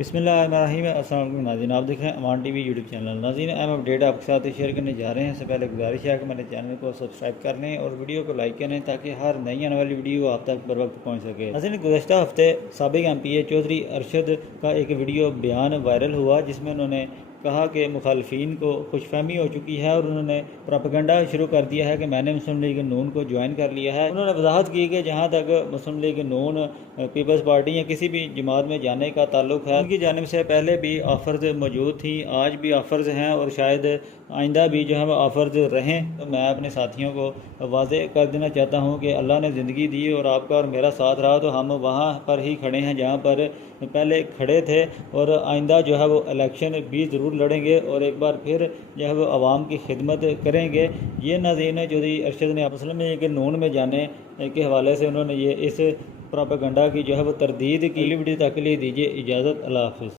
بسم اللہ الرحمن الرحیم۔ السلام علیکم ناظرین، آپ دیکھ رہے ہیں امان ٹی وی یوٹیوب چینل۔ ناظرین، اہم اپڈیٹ آپ کے ساتھ شیئر کرنے جا رہے ہیں۔ اس سے پہلے گزارش ہے کہ میرے چینل کو سبسکرائب کر لیں اور ویڈیو کو لائک کریں تاکہ ہر نئی آنے والی ویڈیو آپ تک بر وقت پہنچ سکے۔ ناظرین، گزشتہ ہفتے سابق ایم پی اے چودھری ارشد کا ایک ویڈیو بیان وائرل ہوا جس میں انہوں نے کہا کہ مخالفین کو خوش فہمی ہو چکی ہے اور انہوں نے پروپیگنڈا شروع کر دیا ہے کہ میں نے مسلم لیگ نون کو جوائن کر لیا ہے۔ انہوں نے وضاحت کی کہ جہاں تک مسلم لیگ نون پیپلز پارٹی یا کسی بھی جماعت میں جانے کا تعلق ہے، ان کی جانب سے پہلے بھی آفرز موجود تھیں، آج بھی آفرز ہیں اور شاید آئندہ بھی جو ہے وہ آفرز رہیں۔ تو میں اپنے ساتھیوں کو واضح کر دینا چاہتا ہوں کہ اللہ نے زندگی دی اور آپ کا اور میرا ساتھ رہا تو ہم وہاں پر ہی کھڑے ہیں جہاں پر پہلے کھڑے تھے، اور آئندہ جو ہے وہ الیکشن بھی ضرور لڑیں گے اور ایک بار پھر جو ہے وہ عوام کی خدمت کریں گے۔ یہ ناظرین چودھری ارشد نے مسلم لیگ نون میں جانے کے حوالے سے انہوں نے یہ اس پروپیگنڈا کی جو ہے وہ تردید کی۔ ویڈیو تک کے لیے دیجیے اجازت، اللہ حافظ۔